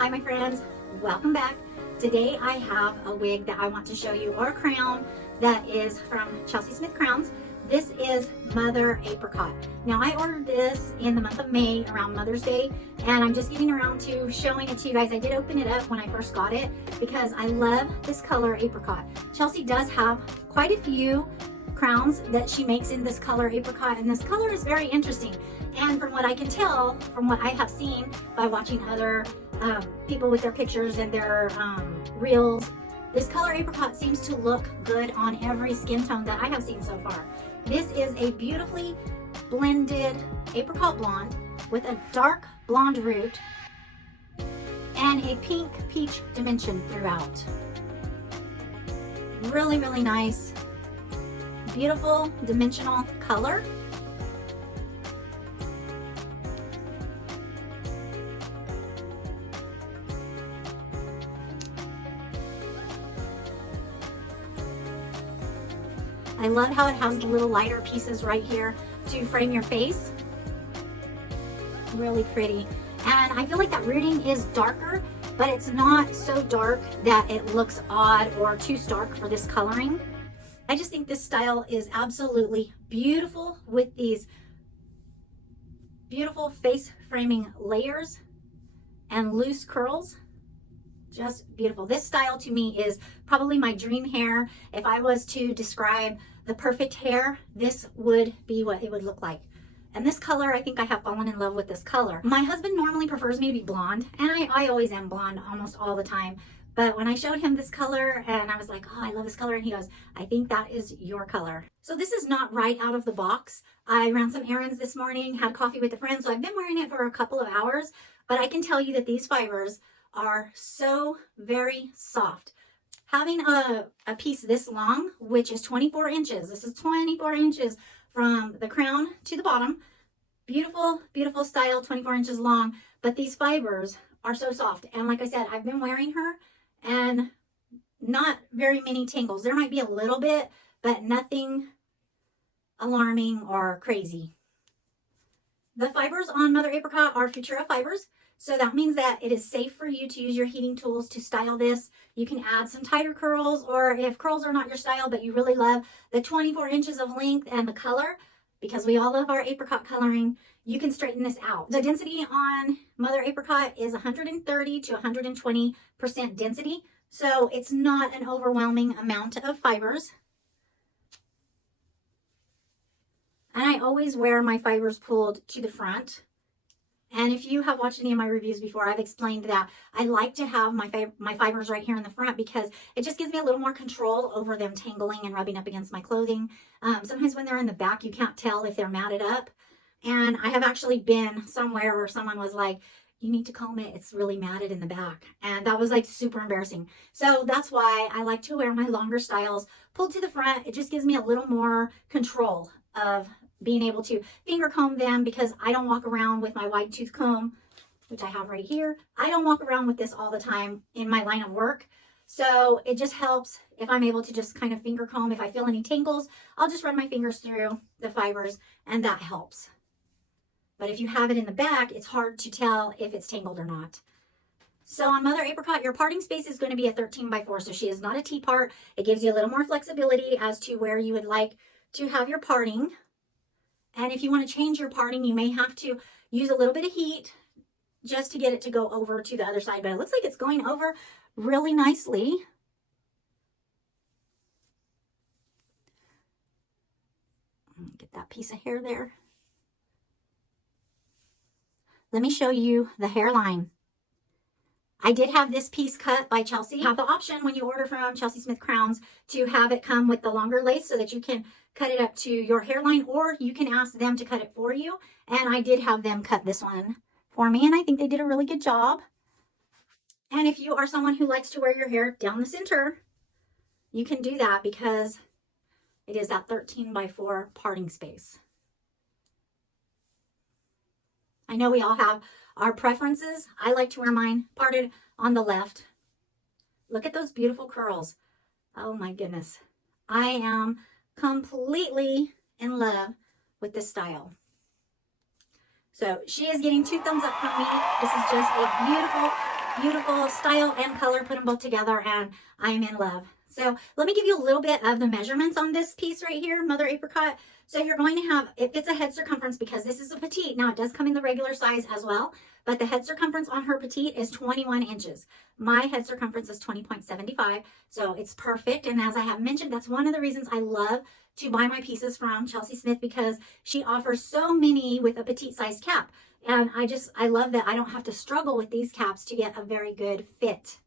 Hi my friends, welcome back. Today I have a wig that I want to show you, or a crown that is from Chelsey Smith Crowns. This is Mother Apricot. Now I ordered this in the month of May around Mother's Day, and I'm just getting around to showing it to you guys. I did open it up when I first got it because I love this color apricot. Chelsey does have quite a few crowns that she makes in this color apricot, and this color is very interesting. And from what I can tell, from what I have seen by watching other people with their pictures and their reels, this color apricot seems to look good on every skin tone that I have seen so far. This is a beautifully blended apricot blonde with a dark blonde root and a pink peach dimension throughout. Really, really nice, beautiful dimensional color. I love how it has the little lighter pieces right here to frame your face. Really pretty. And I feel like that rooting is darker, but it's not so dark that it looks odd or too stark for this coloring. I just think this style is absolutely beautiful with these beautiful face framing layers and loose curls. Just beautiful. This style to me is probably my dream hair. If I was to describe the perfect hair, this would be what it would look like. And this color, I think I have fallen in love with this color. My husband normally prefers me to be blonde, and I always am blonde almost all the time. But when I showed him this color and I was like, oh, I love this color, and he goes, I think that is your color. So this is not right out of the box. I ran some errands this morning, had coffee with a friend, so I've been wearing it for a couple of hours, but I can tell you that these fibers are so very soft. Having a piece this long, which is 24 inches, this is 24 inches from the crown to the bottom. Beautiful, beautiful style, 24 inches long, but these fibers are so soft. And like I said, I've been wearing her and not very many tangles. There might be a little bit, but nothing alarming or crazy. The fibers on Mother Apricot are Futura fibers. So that means that it is safe for you to use your heating tools to style this. You can add some tighter curls, or if curls are not your style, but you really love the 24 inches of length and the color, because we all love our apricot coloring, you can straighten this out. The density on Mother Apricot is 130 to 120% density. So it's not an overwhelming amount of fibers. And I always wear my fibers pulled to the front. And if you have watched any of my reviews before, I've explained that I like to have my fibers right here in the front because it just gives me a little more control over them tangling and rubbing up against my clothing. Sometimes when they're in the back, you can't tell if they're matted up. And I have actually been somewhere where someone was like, you need to comb it, it's really matted in the back. And that was like super embarrassing. So that's why I like to wear my longer styles pulled to the front. It just gives me a little more control of being able to finger comb them, because I don't walk around with my wide tooth comb, which I have right here. I don't walk around with this all the time in my line of work. So it just helps if I'm able to just kind of finger comb. If I feel any tangles, I'll just run my fingers through the fibers, and that helps. But if you have it in the back, it's hard to tell if it's tangled or not. So on Mother Apricot, your parting space is going to be a 13x4. So she is not a T-part. It gives you a little more flexibility as to where you would like to have your parting. And if you want to change your parting, you may have to use a little bit of heat just to get it to go over to the other side. But it looks like it's going over really nicely. Get that piece of hair there. Let me show you the hairline. I did have this piece cut by Chelsey. You have the option when you order from Chelsey Smith Crowns to have it come with the longer lace so that you can cut it up to your hairline, or you can ask them to cut it for you. And I did have them cut this one for me, and I think they did a really good job. And if you are someone who likes to wear your hair down the center, you can do that because it is that 13x4 parting space. I know we all have our preferences. I like to wear mine parted on the left. Look at those beautiful curls. Oh my goodness. I am completely in love with this style. So she is getting 2 thumbs up from me. This is just a beautiful, beautiful style and color, put them both together, and I am in love. So let me give you a little bit of the measurements on this piece right here, Mother Apricot. So you're going to have, it fits a head circumference because this is a petite. Now it does come in the regular size as well, but the head circumference on her petite is 21 inches. My head circumference is 20.75, so it's perfect. And as I have mentioned, that's one of the reasons I love to buy my pieces from Chelsey Smith, because she offers so many with a petite size cap. And I love that I don't have to struggle with these caps to get a very good fit.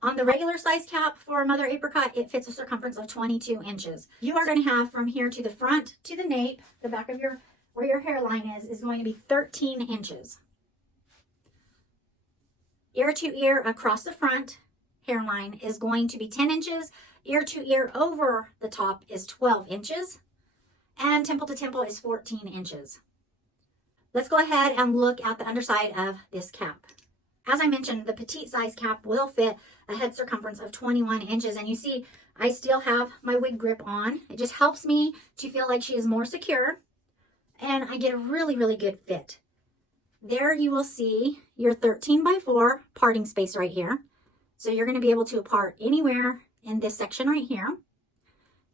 On the regular size cap for Mother Apricot, it fits a circumference of 22 inches. You are going to have from here to the front to the nape, the back of where your hairline is going to be 13 inches. Ear to ear across the front hairline is going to be 10 inches. Ear to ear over the top is 12 inches. And temple to temple is 14 inches. Let's go ahead and look at the underside of this cap. As I mentioned, the petite size cap will fit a head circumference of 21 inches. And you see, I still have my wig grip on. It just helps me to feel like she is more secure. And I get a really, really good fit. There you will see your 13x4 parting space right here. So you're going to be able to part anywhere in this section right here.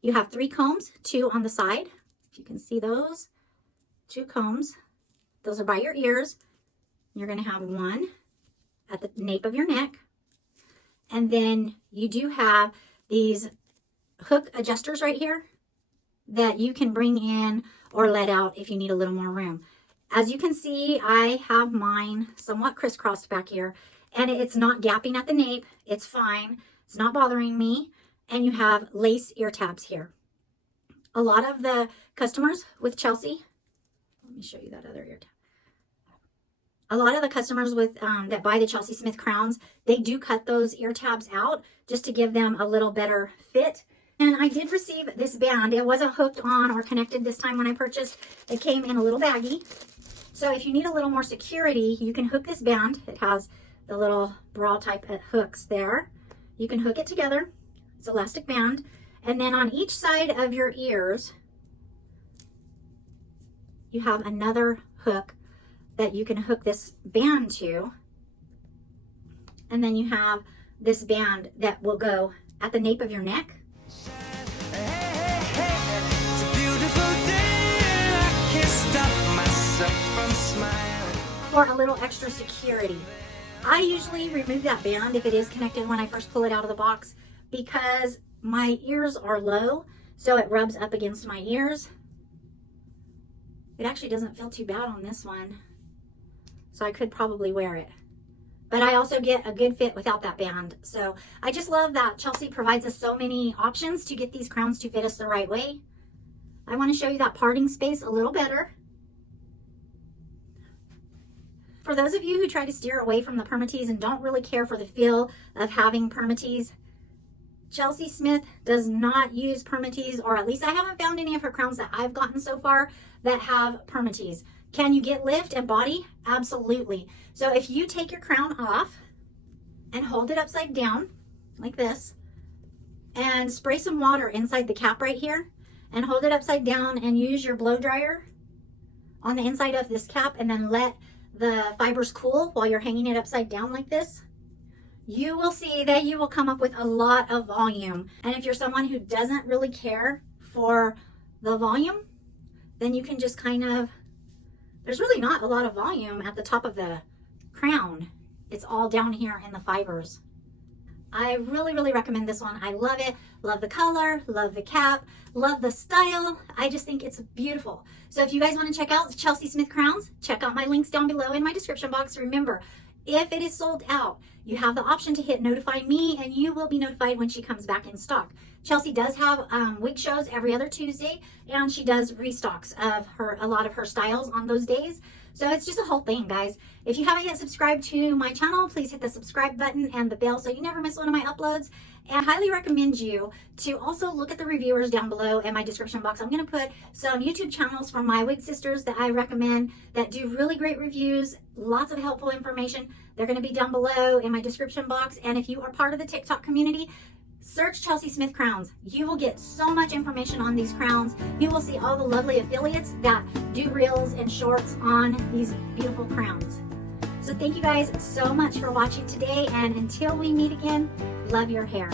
You have 3 combs, 2 on the side. If you can see those, 2 combs. Those are by your ears. You're going to have 1 at the nape of your neck. And then you do have these hook adjusters right here that you can bring in or let out if you need a little more room. As you can see, I have mine somewhat crisscrossed back here, and it's not gapping at the nape. It's fine. It's not bothering me. And you have lace ear tabs here. A lot of the customers with Chelsey, let me show you that other ear tab. A lot of the customers with that buy the Chelsey Smith crowns, they do cut those ear tabs out just to give them a little better fit. And I did receive this band. It wasn't hooked on or connected this time when I purchased. It came in a little baggie. So if you need a little more security, you can hook this band. It has the little bra type hooks there. You can hook it together. It's elastic band. And then on each side of your ears, you have another hook that you can hook this band to. And then you have this band that will go at the nape of your neck. For a little extra security. I usually remove that band if it is connected when I first pull it out of the box, because my ears are low, so it rubs up against my ears. It actually doesn't feel too bad on this one, so I could probably wear it. But I also get a good fit without that band. So I just love that Chelsey provides us so many options to get these crowns to fit us the right way. I want to show you that parting space a little better. For those of you who try to steer away from the permatease and don't really care for the feel of having permatease, Chelsey Smith does not use permatease, or at least I haven't found any of her crowns that I've gotten so far that have permatease. Can you get lift and body? Absolutely. So if you take your crown off and hold it upside down like this and spray some water inside the cap right here and hold it upside down and use your blow dryer on the inside of this cap and then let the fibers cool while you're hanging it upside down like this, you will see that you will come up with a lot of volume. And if you're someone who doesn't really care for the volume, then you can just kind of, there's really not a lot of volume at the top of the crown. It's all down here in the fibers. I really, really recommend this one. I love it. Love the color, love the cap, love the style. I just think it's beautiful. So if you guys want to check out Chelsey Smith crowns, check out my links down below in my description box. Remember, if it is sold out, you have the option to hit notify me and you will be notified when she comes back in stock. Chelsey does have wig shows every other Tuesday, and she does restocks of a lot of her styles on those days. So it's just a whole thing, guys. If you haven't yet subscribed to my channel, please hit the subscribe button and the bell so you never miss one of my uploads. And I highly recommend you to also look at the reviewers down below in my description box. I'm going to put some YouTube channels from my wig sisters that I recommend that do really great reviews, lots of helpful information. They're going to be down below in my description box. And if you are part of the TikTok community, search Chelsey Smith crowns. You will get so much information on these crowns. You will see all the lovely affiliates that do reels and shorts on these beautiful crowns. So thank you guys so much for watching today, and until we meet again, love your hair.